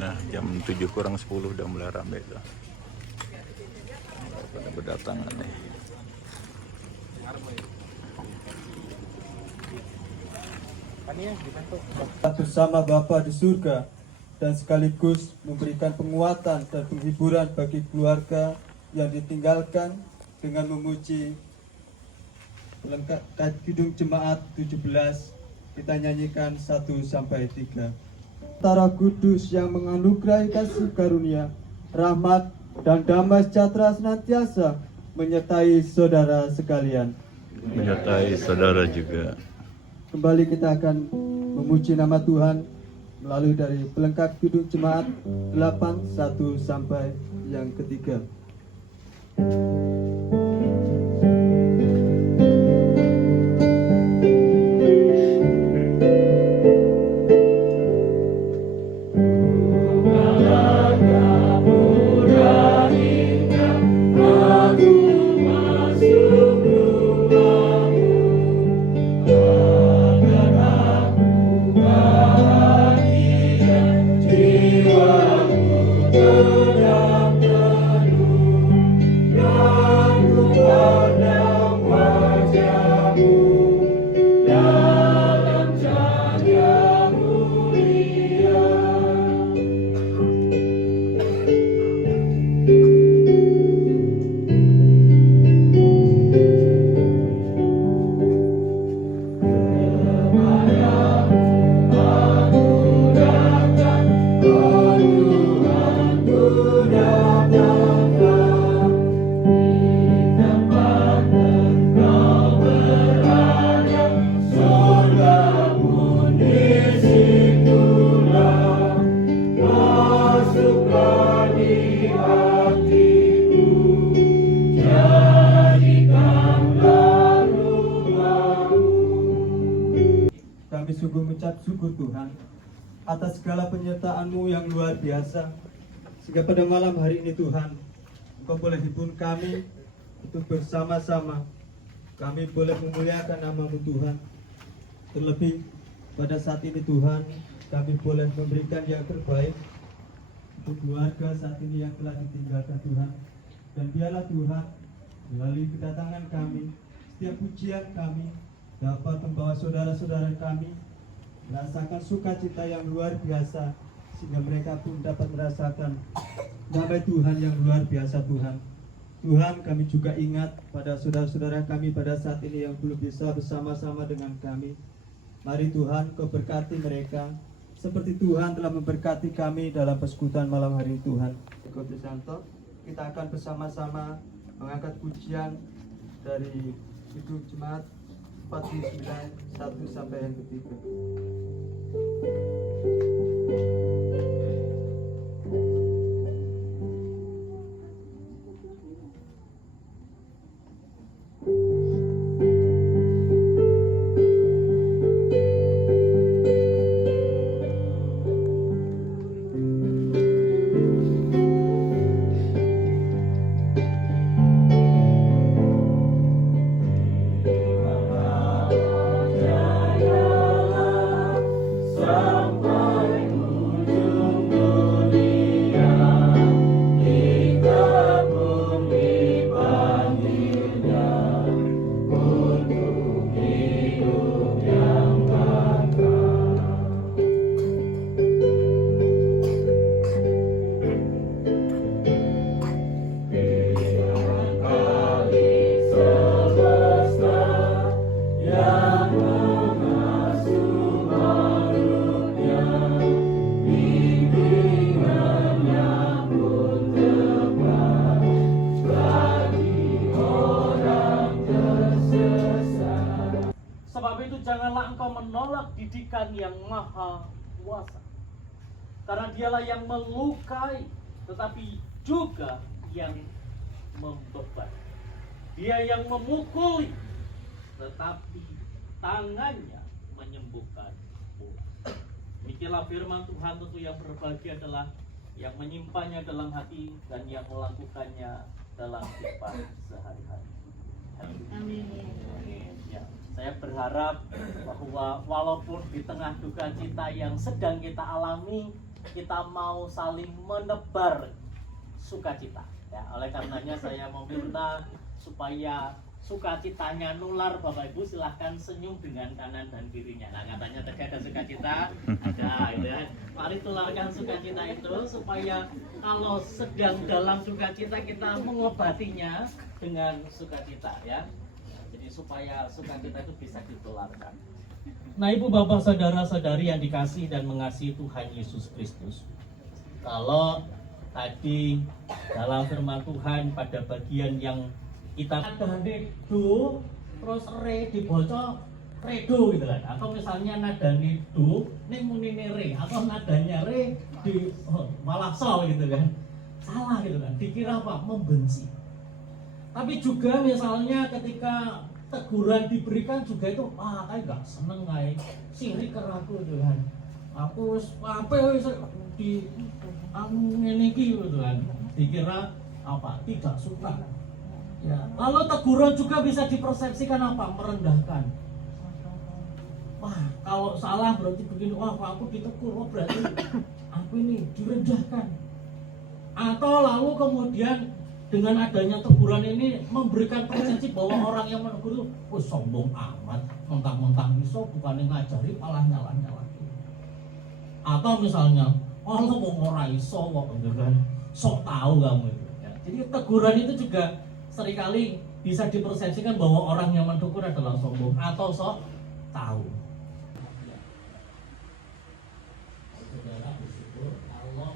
Nah, jam 7 kurang 10 udah mulai rame tuh. Pada berdatangan nih. Bersama Bapa di surga dan sekaligus memberikan penguatan dan penghiburan bagi keluarga yang ditinggalkan dengan memuji lengkap Kidung Jemaat 17. Kita nyanyikan 1 sampai 3. Tara Kudus yang menganugerahi kasih karunia, rahmat dan damai sejahtera senantiasa menyertai saudara sekalian. Menyertai saudara juga. Kembali kita akan memuji nama Tuhan melalui dari pelengkap Kidung Jemaat 8 1 sampai yang ketiga. Kami sungguh mengucap syukur Tuhan atas segala penyertaan-Mu yang luar biasa, sehingga pada malam hari ini Tuhan, Engkau boleh hibur kami untuk bersama-sama kami boleh memuliakan nama-Mu Tuhan. Terlebih pada saat ini Tuhan, kami boleh memberikan yang terbaik untuk keluarga saat ini yang telah ditinggalkan Tuhan. Dan biarlah Tuhan melalui kedatangan kami, setiap pujian kami dapat membawa saudara-saudara kami merasakan sukacita yang luar biasa, sehingga mereka pun dapat merasakan damai Tuhan yang luar biasa Tuhan. Tuhan, kami juga ingat pada saudara-saudara kami pada saat ini yang belum bisa bersama-sama dengan kami. Mari Tuhan, Kau berkati mereka seperti Tuhan telah memberkati kami dalam persekutuan malam hari ini Tuhan. Kau Santo, kita akan bersama-sama mengangkat pujian dari Kidung Jemaat 49 1 sampai yang ketiga. Janganlah engkau menolak didikan yang maha kuasa, karena dialah yang melukai tetapi juga yang membeban. Dia yang memukuli tetapi tangannya menyembuhkan pula. Demikianlah firman Tuhan. Tentu yang berbahagia adalah yang menyimpannya dalam hati dan yang melakukannya dalam kehidupan sehari-hari. Amin. Ya, saya berharap bahwa walaupun di tengah duka cita yang sedang kita alami, kita mau saling menebar sukacita. Ya, oleh karenanya saya mau minta supaya sukacitanya nular, Bapak Ibu silahkan senyum dengan kanan dan kirinya. Nah, katanya tadi ada sukacita, ada gitu ya. Mari tularkan sukacita itu supaya kalau sedang dalam sukacita kita mengobatinya dengan sukacita ya. Jadi supaya sukacita itu bisa ditularkan. Nah, Ibu Bapak Saudara-saudari yang dikasih dan mengasihi Tuhan Yesus Kristus. Kalau tadi dalam firman Tuhan pada bagian yang kita ada do terus re dibaca redo gitu kan, atau misalnya nadanya do ning munine re, atau nadanya re di malah sol gitu kan, salah gitu kan, dikira apa? Membenci. Tapi juga misalnya ketika teguran diberikan juga itu kayak gak seneng kayak sirik keraku gitu kan, aku apa di ngene iki gitu kan, dikira apa? Tidak suka. Ya. Lalu teguran juga bisa dipersepsikan apa? Merendahkan. Wah, kalau salah berarti begini, wah aku ditegur, berarti aku ini direndahkan. Atau lalu kemudian dengan adanya teguran ini memberikan persepsi bahwa orang yang menegur itu sombong amat, mentang-mentang iso bukan ngajari malah nyalah-nyalahin. Atau misalnya, lo mau ora iso kok kan, sok tahu kamu itu. Ya. Jadi teguran itu juga seringkali bisa dipersepsikan bahwa orang yang menegur adalah sombong atau sok tahu. Saudara bersyukur kalau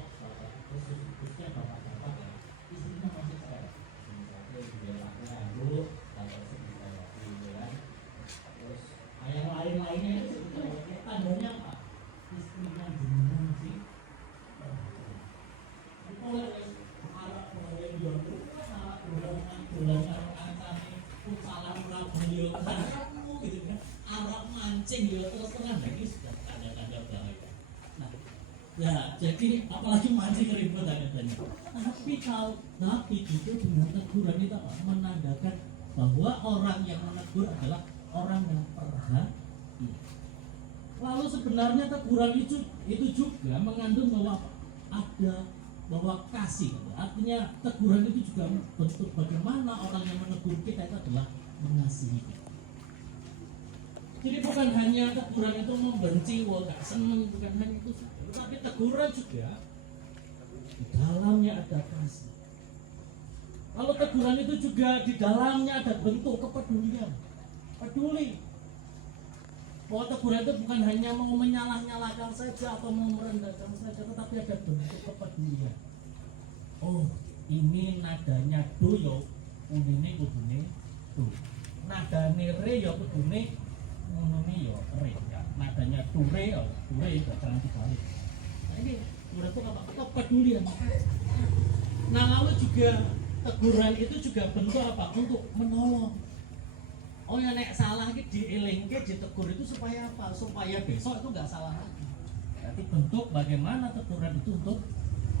khususnya bapak-bapak ya, istrinya masih keren. Misalnya dia laku atau sebagainya. Terus yang lain-lainnya itu sebetulnya tandanya apa? Istrinya jenengan sih. Itu harap yang jual Arab mancing ya terus terang ini sudah tanda-tanda bahaya. Nah, ya jadi apalagi mancing ribut tanda-tanda. Tapi juga dengan teguran itu menandakan bahwa orang yang menegur adalah orang yang perhati. Lalu sebenarnya teguran itu juga mengandung bahwa ada bahwa kasih, artinya teguran itu juga bentuk bagaimana orang yang menegur kita itu adalah mengasihi kita. Jadi bukan hanya teguran itu membenci, wah gak seneng, bukan hanya itu, tapi teguran juga di dalamnya ada kasih. Lalu teguran itu juga di dalamnya ada bentuk kepedulian, peduli. Bahwa teguran itu bukan hanya mau menyalah-nyalahkan saja atau mau merendahkan saja, tetapi ada bentuk kepedulian. Oh, ini nadanya do yo, ini kudune do. Nadane re yo kudune ngene yo re. Nadanya do re yo, jangan dibalik. Nah, ini teguran itu apa? Kepedulian. Nah, lalu juga teguran itu juga bentuk apa? Untuk menolong. Oh ya nek salah ini dielingke, ditegur itu supaya apa? Supaya besok itu nggak salah lagi. Jadi bentuk bagaimana teguran itu untuk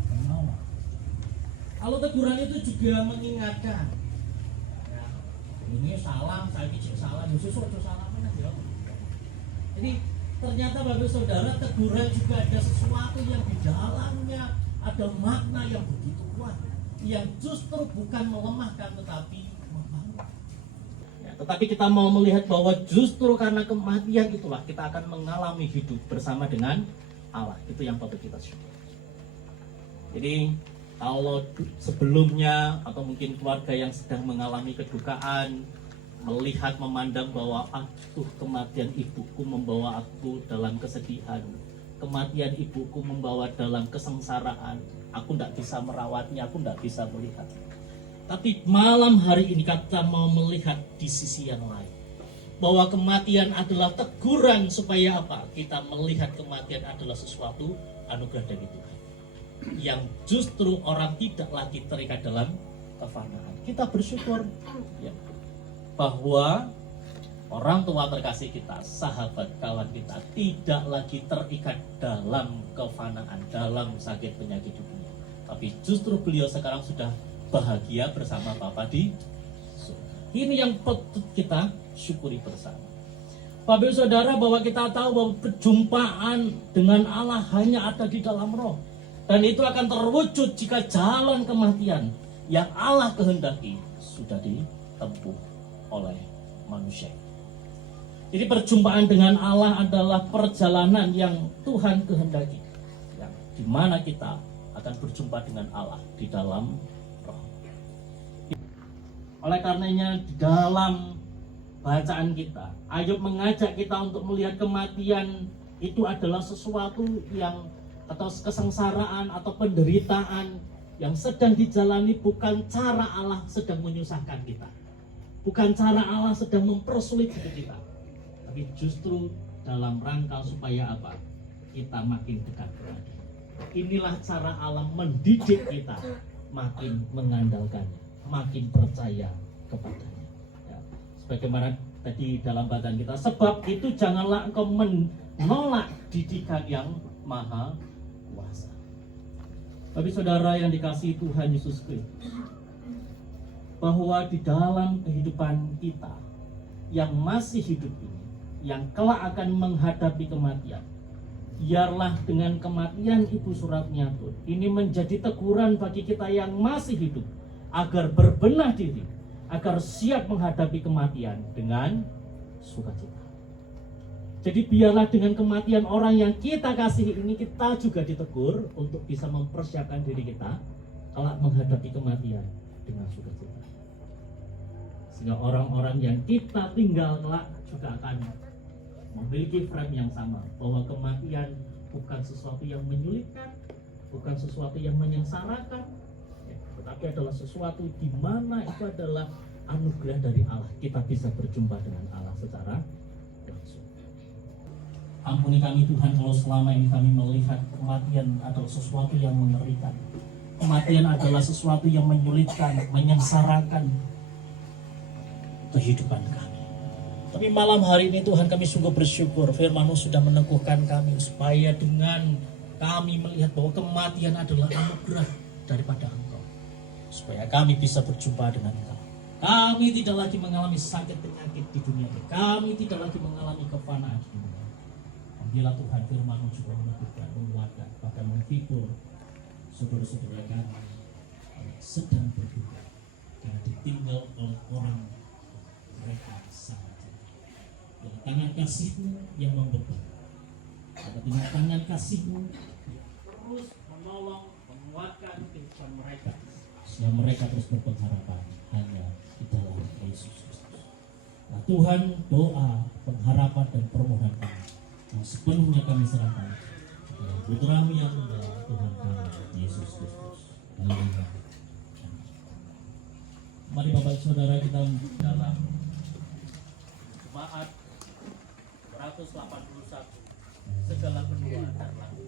menolong. Kalau teguran itu juga mengingatkan. Ya, ini salah, saya ini salah, Yesus itu salah mana ya? Jadi ternyata Bapak Saudara teguran juga ada sesuatu yang di dalamnya ada makna yang begitu kuat, yang justru bukan melemahkan tetapi membangun. Tetapi kita mau melihat bahwa justru karena kematian itulah kita akan mengalami hidup bersama dengan Allah. Itu yang patut kita syukur. Jadi kalau sebelumnya atau mungkin keluarga yang sedang mengalami kedukaan, melihat memandang bahwa kematian ibuku membawa aku dalam kesedihan, kematian ibuku membawa dalam kesengsaraan, aku tidak bisa merawatnya, aku tidak bisa melihat. Tapi malam hari ini kita mau melihat di sisi yang lain, bahwa kematian adalah teguran supaya apa? Kita melihat kematian adalah sesuatu anugerah dari Tuhan, yang justru orang tidak lagi terikat dalam kefanaan. Kita bersyukur ya, bahwa orang tua terkasih kita, sahabat kawan kita tidak lagi terikat dalam kefanaan, dalam sakit penyakit dunia. Tapi justru beliau sekarang sudah bahagia bersama Bapa di surga. Ini yang patut kita syukuri bersama. Bapak Ibu Saudara, bahwa kita tahu bahwa perjumpaan dengan Allah hanya ada di dalam roh. Dan itu akan terwujud jika jalan kematian yang Allah kehendaki sudah ditempuh oleh manusia. Jadi perjumpaan dengan Allah adalah perjalanan yang Tuhan kehendaki, yang dimana kita akan berjumpa dengan Allah di dalam roh. Oleh karenanya di dalam bacaan kita, Ayub mengajak kita untuk melihat kematian itu adalah sesuatu yang, atau kesengsaraan atau penderitaan yang sedang dijalani, bukan cara Allah sedang menyusahkan kita, bukan cara Allah sedang mempersulit hidup kita, tapi justru dalam rangka supaya apa? Kita makin dekat lagi. Inilah cara Allah mendidik kita makin mengandalkannya, makin percaya kepadanya. Ya. Sebagaimana tadi dalam bacaan kita, sebab itu janganlah engkau menolak didikan yang maha kuasa. Tapi saudara yang dikasihi Tuhan Yesus Kristus, bahwa di dalam kehidupan kita yang masih hidup ini, yang kelak akan menghadapi kematian, biarlah dengan kematian Ibu Suratmiatun ini menjadi teguran bagi kita yang masih hidup, agar berbenah diri, agar siap menghadapi kematian dengan sukacita. Jadi biarlah dengan kematian orang yang kita kasihi ini, kita juga ditegur untuk bisa mempersiapkan diri kita kelak menghadapi kematian dengan sukacita. Sehingga orang-orang yang kita tinggal kelak juga akan memiliki frame yang sama, bahwa kematian bukan sesuatu yang menyulitkan, bukan sesuatu yang menyengsarakan, tetapi adalah sesuatu di mana itu adalah anugerah dari Allah. Kita bisa berjumpa dengan Allah secara langsung. Ampuni kami Tuhan kalau selama ini kami melihat kematian adalah sesuatu yang mengerikan. Kematian adalah sesuatu yang menyulitkan, menyengsarakan kehidupan kami. Tapi malam hari ini Tuhan, kami sungguh bersyukur firman-Mu sudah meneguhkan kami supaya dengan kami melihat bahwa kematian adalah anugerah daripada Engkau, supaya kami bisa berjumpa dengan Engkau. Kami tidak lagi mengalami sakit penyakit di dunia ini. Kami tidak lagi mengalami kefanaan di dunia. Bila Tuhan firman-Mu juga meneguhkan, menguatkan, bahkan menghibur saudara-saudara kami yang sedang berduka karena ditinggal oleh orang mereka sangat jauh. Dengan tangan kasih-Mu yang membebat, dengan tangan kasih-Mu terus menolong, menguatkan kehidupan mereka, sehingga mereka terus berpengharapan hanya di dalam Yesus Kristus. Nah, Tuhan, doa, pengharapan dan permohonan kami yang sepenuhnya kami serahkan kepada Putra-Mu yang tunggal, Tuhan kami Yesus Kristus. Haleluya. Mari Bapak Saudara kita dalam Jemaat 181 segala benua dan laku.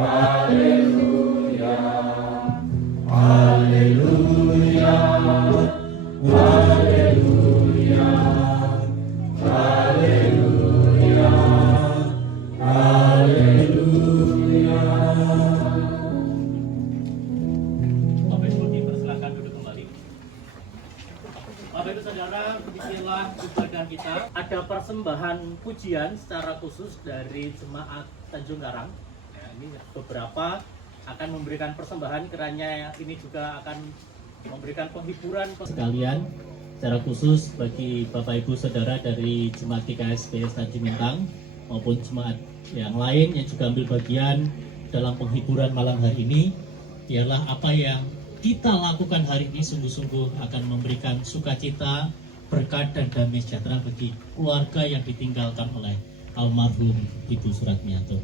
Bapak Ibu dipersilakan duduk kembali. Bapak Ibu Saudara, demikianlah ibadah kita. Ada persembahan pujian secara khusus dari jemaat Tanjung Karang. Ya, ini beberapa akan memberikan persembahan, kiranya ini juga akan memberikan penghiburan sekalian secara khusus bagi Bapak Ibu Saudara dari jemaat GKSP Tanjung Bintang maupun jemaat yang lain yang juga ambil bagian dalam penghiburan malam hari ini. Ialah apa yang kita lakukan hari ini sungguh-sungguh akan memberikan sukacita, berkat dan damai sejahtera bagi keluarga yang ditinggalkan oleh almarhum Ibu Suratmianto.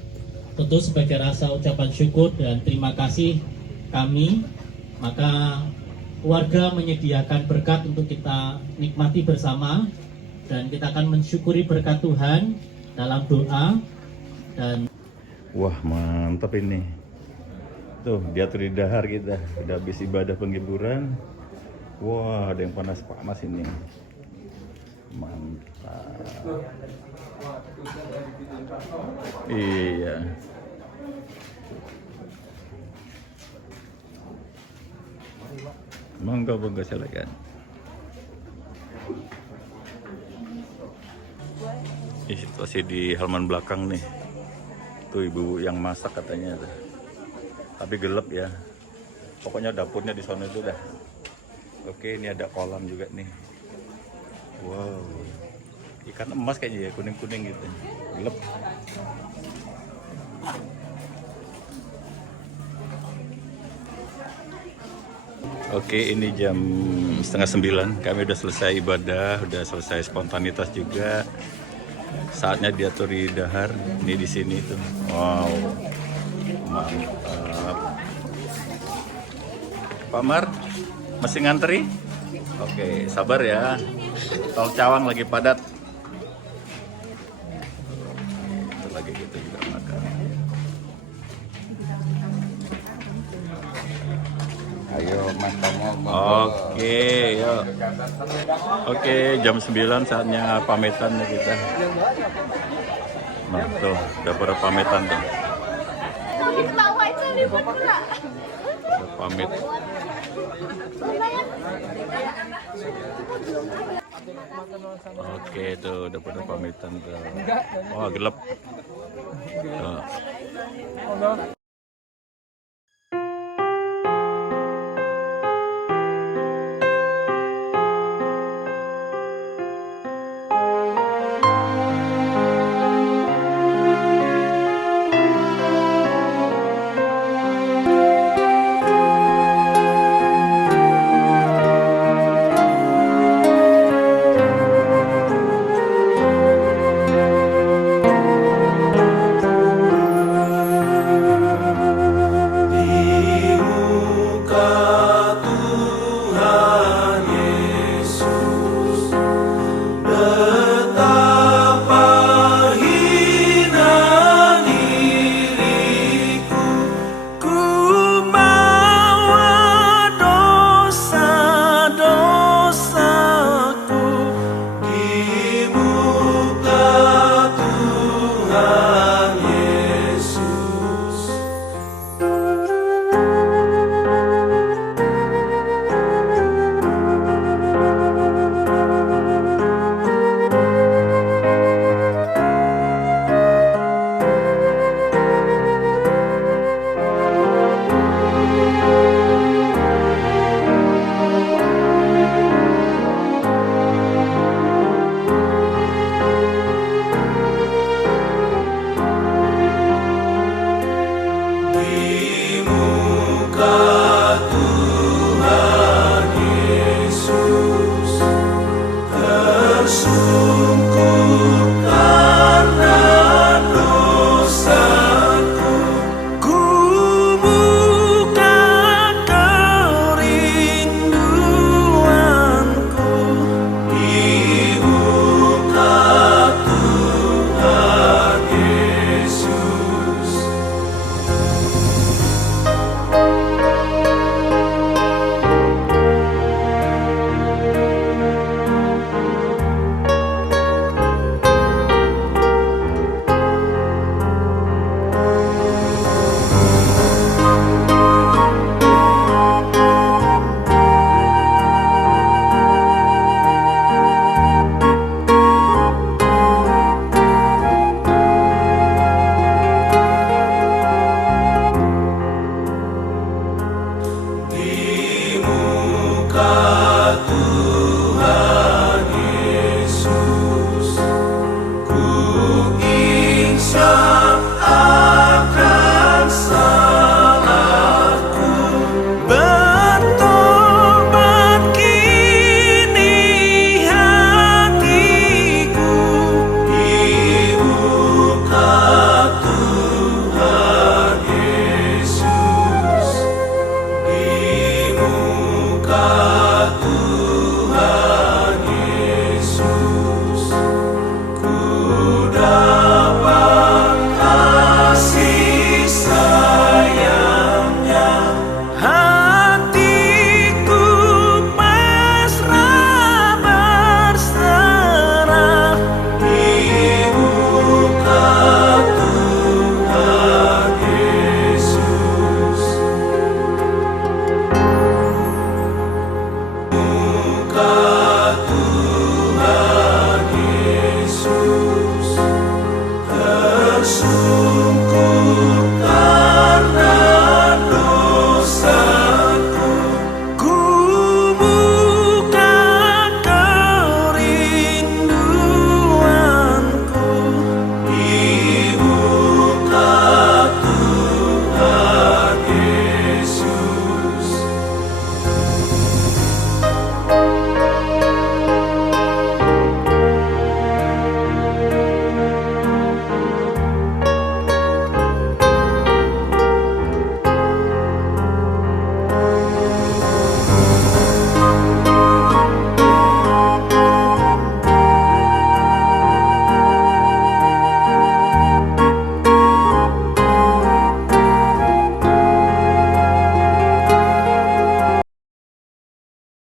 Tentu sebagai rasa ucapan syukur dan terima kasih kami, maka keluarga menyediakan berkat untuk kita nikmati bersama, dan kita akan mensyukuri berkat Tuhan dalam doa. Dan Wah, mantap ini. Tuh, diatur di dahar kita. Udah habis ibadah penghiburan. Wah, ada yang panas-panas ini. Mantap. Iya. Monggo silakan. Ini situasi di halaman belakang nih. Tuh ibu yang masak katanya tuh. Tapi gelap ya. Pokoknya dapurnya di sana itu dah. Oke, ini ada kolam juga nih. Wow. Ikan emas kayaknya ya, kuning-kuning gitu. Gelap. Oke, ini jam 8:30. Kami udah selesai ibadah, udah selesai spontanitas juga. Saatnya diatur di dahar. Ini di sini tuh. Wow. Mantap. Pak Mar, masih ngantri? Oke, sabar ya. Tol Cawang lagi padat. Itu lagi gitu juga makan. Ayo Mas Tomo. Oke, yuk. Oke, jam 9 saatnya pamitan nih kita. Nah, tuh, udah pada pamitan tuh. Udah pamit. Oke, tuh udah pada pamitan tuh. Wah, gelap. Tuh. Di muka